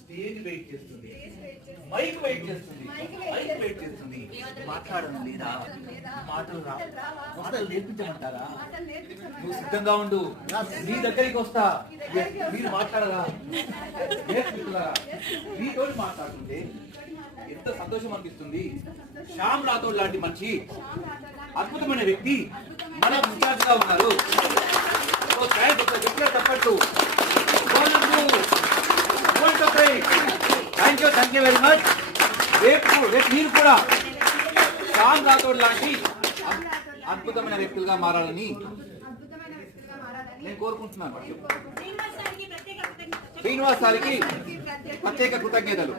Stage wait చేస్తుంది, mic wait చేస్తుంది, mic wait చేస్తుంది. మాట్లాడడం లేదా? మాటలు మాటలు నేర్పించమంటారా? నువ్వు సిద్ధంగా ఉండు, మీ దగ్గరికి వస్తా. మీరు మాట్లాడరా? నేర్చుకుంటున్నారా? మీతో మాట్లాడుతుంటే ఎంత సంతోషం అనిపిస్తుంది. శ్యామ్ రాథోడ్ లాంటి మంచి అద్భుతమైన వ్యక్తి మన ఇన్ఛార్జ్ గా ఉన్నారు. తప్పట్లు. Thank you very much. రేపు మీరు కూడా శ్యామ్ రాథోడ్ లాంటి అద్భుతమైన వ్యక్తులుగా మారాలని నేను కోరుకుంటున్నాను. శ్రీనివాస్ సార్కి ప్రత్యేక కృతజ్ఞతలు.